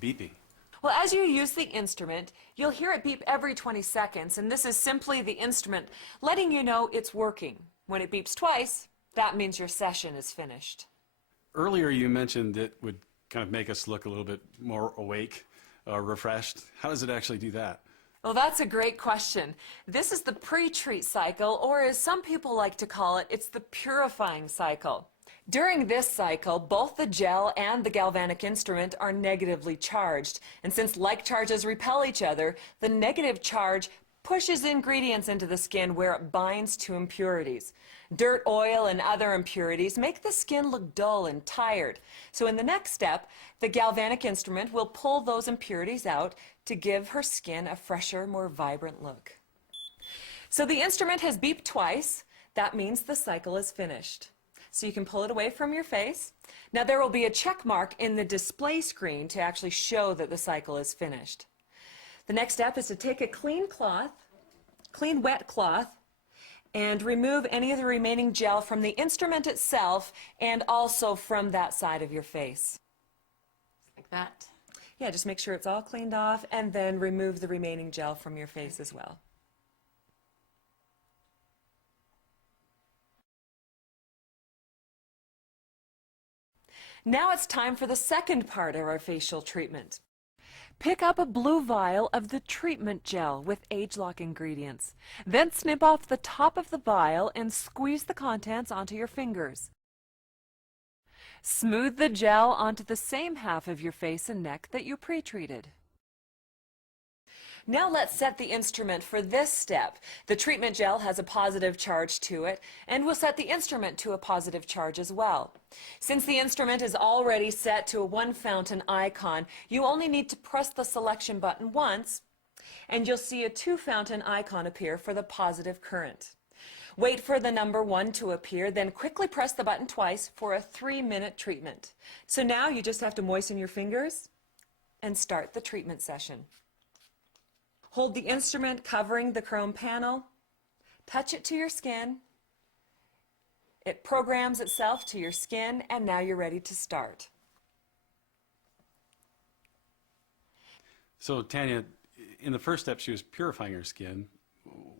beeping? Well, as you use the instrument, you'll hear it beep every 20 seconds, and this is simply the instrument letting you know it's working. When it beeps twice, that means your session is finished. Earlier you mentioned it would kind of make us look a little bit more awake, refreshed. How does it actually do that? Well, that's a great question. This is the pre-treat cycle, or as some people like to call it, it's the purifying cycle. During this cycle, both the gel and the galvanic instrument are negatively charged. And since like charges repel each other, the negative charge pushes ingredients into the skin where it binds to impurities. Dirt, oil, and other impurities make the skin look dull and tired. So in the next step, the galvanic instrument will pull those impurities out to give her skin a fresher, more vibrant look. So the instrument has beeped twice. That means the cycle is finished. So you can pull it away from your face. Now there will be a check mark in the display screen to actually show that the cycle is finished. The next step is to take a clean wet cloth, and remove any of the remaining gel from the instrument itself and also from that side of your face. Like that. Yeah, just make sure it's all cleaned off and then remove the remaining gel from your face as well. Now it's time for the second part of our facial treatment. Pick up a blue vial of the treatment gel with ageLOC ingredients. Then snip off the top of the vial and squeeze the contents onto your fingers. Smooth the gel onto the same half of your face and neck that you pre-treated. Now let's set the instrument for this step. The treatment gel has a positive charge to it, and we'll set the instrument to a positive charge as well. Since the instrument is already set to a one fountain icon, you only need to press the selection button once, and you'll see a two fountain icon appear for the positive current. Wait for the number 1 to appear, then quickly press the button twice for a 3-minute treatment. So now you just have to moisten your fingers and start the treatment session. Hold the instrument covering the chrome panel, touch it to your skin, it programs itself to your skin, and now you're ready to start. So Tanya, in the first step she was purifying her skin.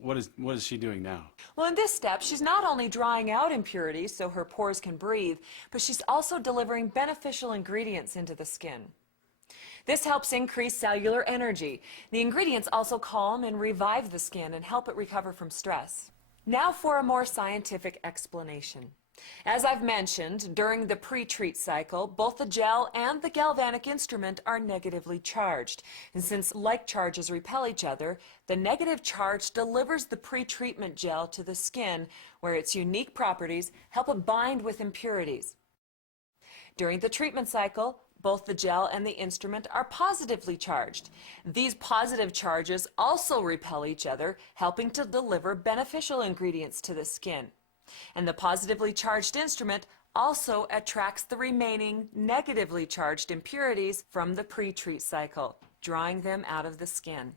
What is she doing now? Well, in this step, she's not only drying out impurities so her pores can breathe, but she's also delivering beneficial ingredients into the skin. This helps increase cellular energy. The ingredients also calm and revive the skin and help it recover from stress. Now for a more scientific explanation. As I've mentioned, during the pre-treat cycle, both the gel and the galvanic instrument are negatively charged. And since like charges repel each other, the negative charge delivers the pre-treatment gel to the skin, where its unique properties help it bind with impurities. During the treatment cycle, both the gel and the instrument are positively charged. These positive charges also repel each other, helping to deliver beneficial ingredients to the skin. And the positively charged instrument also attracts the remaining negatively charged impurities from the pre-treat cycle, drawing them out of the skin.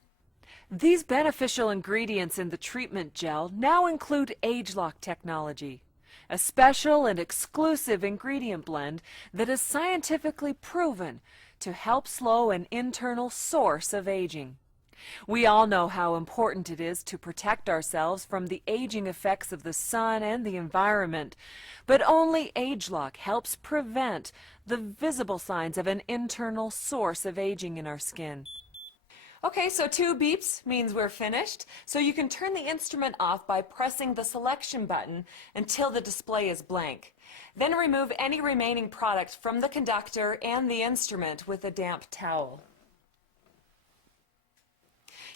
These beneficial ingredients in the treatment gel now include ageLOC technology, a special and exclusive ingredient blend that is scientifically proven to help slow an internal source of aging. We all know how important it is to protect ourselves from the aging effects of the sun and the environment, but only ageLOC helps prevent the visible signs of an internal source of aging in our skin. Okay, so 2 beeps means we're finished, so you can turn the instrument off by pressing the selection button until the display is blank. Then remove any remaining product from the conductor and the instrument with a damp towel.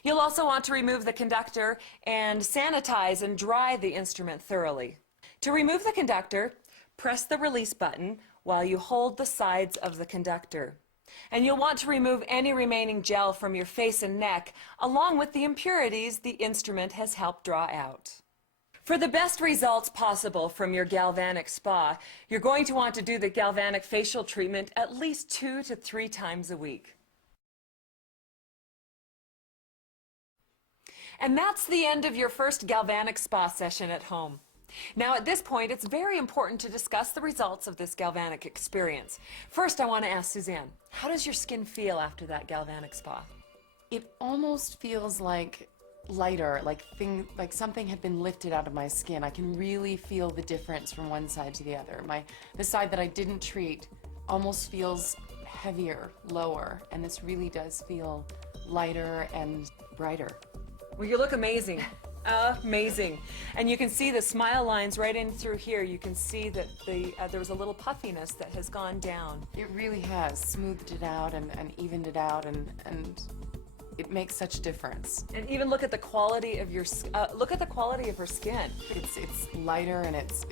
You'll also want to remove the conductor and sanitize and dry the instrument thoroughly. To remove the conductor, press the release button while you hold the sides of the conductor. And you'll want to remove any remaining gel from your face and neck, along with the impurities the instrument has helped draw out. For the best results possible from your galvanic spa, you're going to want to do the galvanic facial treatment at least 2 to 3 times a week. And that's the end of your first galvanic spa session at home. Now at this point, it's very important to discuss the results of this galvanic experience. First, I want to ask Suzanne, how does your skin feel after that galvanic spa? It almost feels like lighter, like something had been lifted out of my skin. I can really feel the difference from one side to the other. The side that I didn't treat almost feels heavier, lower, and this really does feel lighter and brighter. Well, you look amazing. Amazing. And you can see the smile lines right in through here. You can see that there was a little puffiness that has gone down. It really has smoothed it out and evened it out, and it makes such a difference. And even look at the quality of your look at the quality of her skin. It's lighter and it's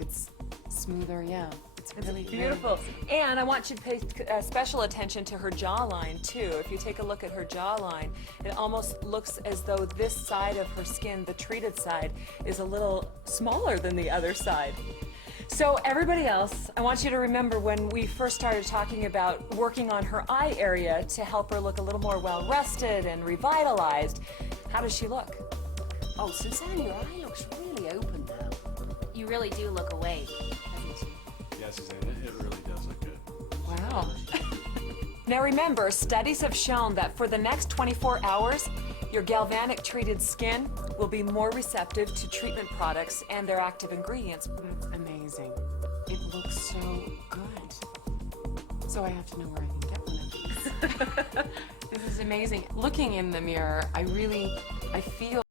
smoother. Yeah, it's really Beautiful. And I want you to pay special attention to her jawline too. If you take a look at her jawline, it almost looks as though this side of her skin, the treated side, is a little smaller than the other side. So everybody else, I want you to remember when we first started talking about working on her eye area to help her look a little more well-rested and revitalized. How does she look? Oh, Suzanne, your eye looks really open now. You really do look awake, doesn't she? Yeah, Suzanne, it really does look good. Wow. Now remember, studies have shown that for the next 24 hours, your galvanic treated skin will be more receptive to treatment products and their active ingredients. That's amazing. It looks so good. So I have to know where I can get one of these. This is amazing. Looking in the mirror, I feel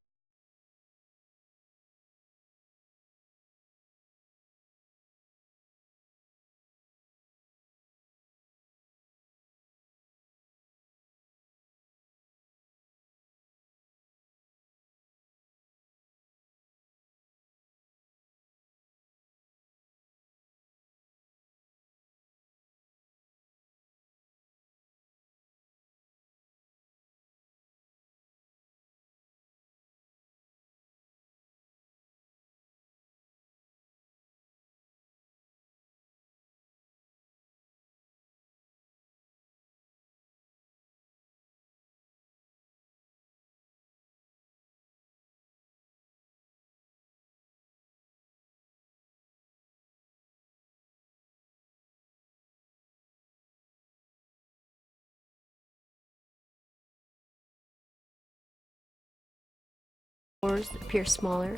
Pores appear smaller.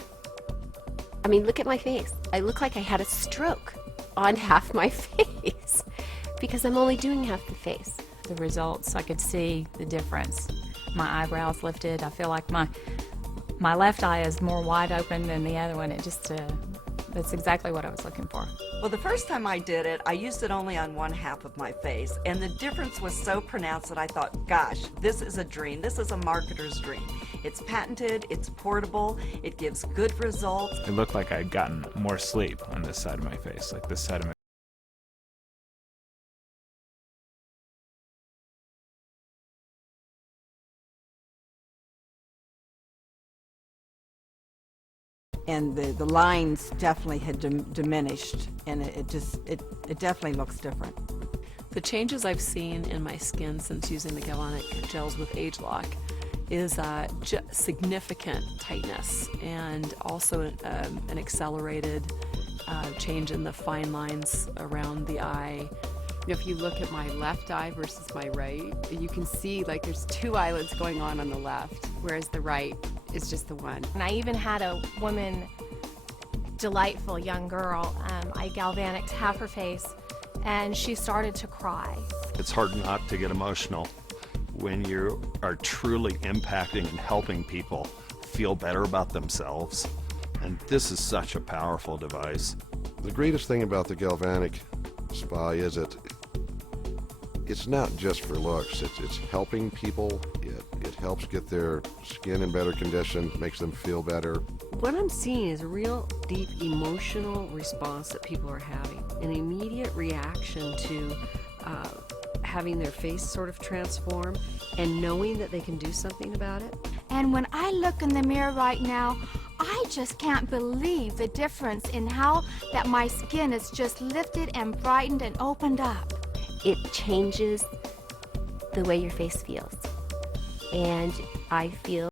I mean, look at my face. I look like I had a stroke on half my face because I'm only doing half the face. The results, I could see the difference. My eyebrows lifted. I feel like my left eye is more wide open than the other one. It just, that's exactly what I was looking for. Well, the first time I did it, I used it only on one half of my face, and the difference was so pronounced that I thought, gosh, this is a dream. This is a marketer's dream. It's patented, it's portable, it gives good results. It looked like I'd gotten more sleep on this side of my face, like this side of my and the lines definitely had diminished, and it definitely looks different. The changes I've seen in my skin since using the Galvanic gels with ageLOC is significant tightness and also an accelerated change in the fine lines around the eye. If you look at my left eye versus my right, you can see like there's two eyelids going on the left, whereas the right is just the one. And I even had a woman, delightful young girl, I galvanicked half her face and she started to cry. It's hard not to get emotional when you are truly impacting and helping people feel better about themselves. And this is such a powerful device. The greatest thing about the Galvanic Spa is it's not just for looks. It's helping people. It helps get their skin in better condition, makes them feel better. What I'm seeing is a real deep emotional response that people are having, an immediate reaction to having their face sort of transform and knowing that they can do something about it. And when I look in the mirror right now, I just can't believe the difference in how that my skin is just lifted and brightened and opened up. It changes the way your face feels, and I feel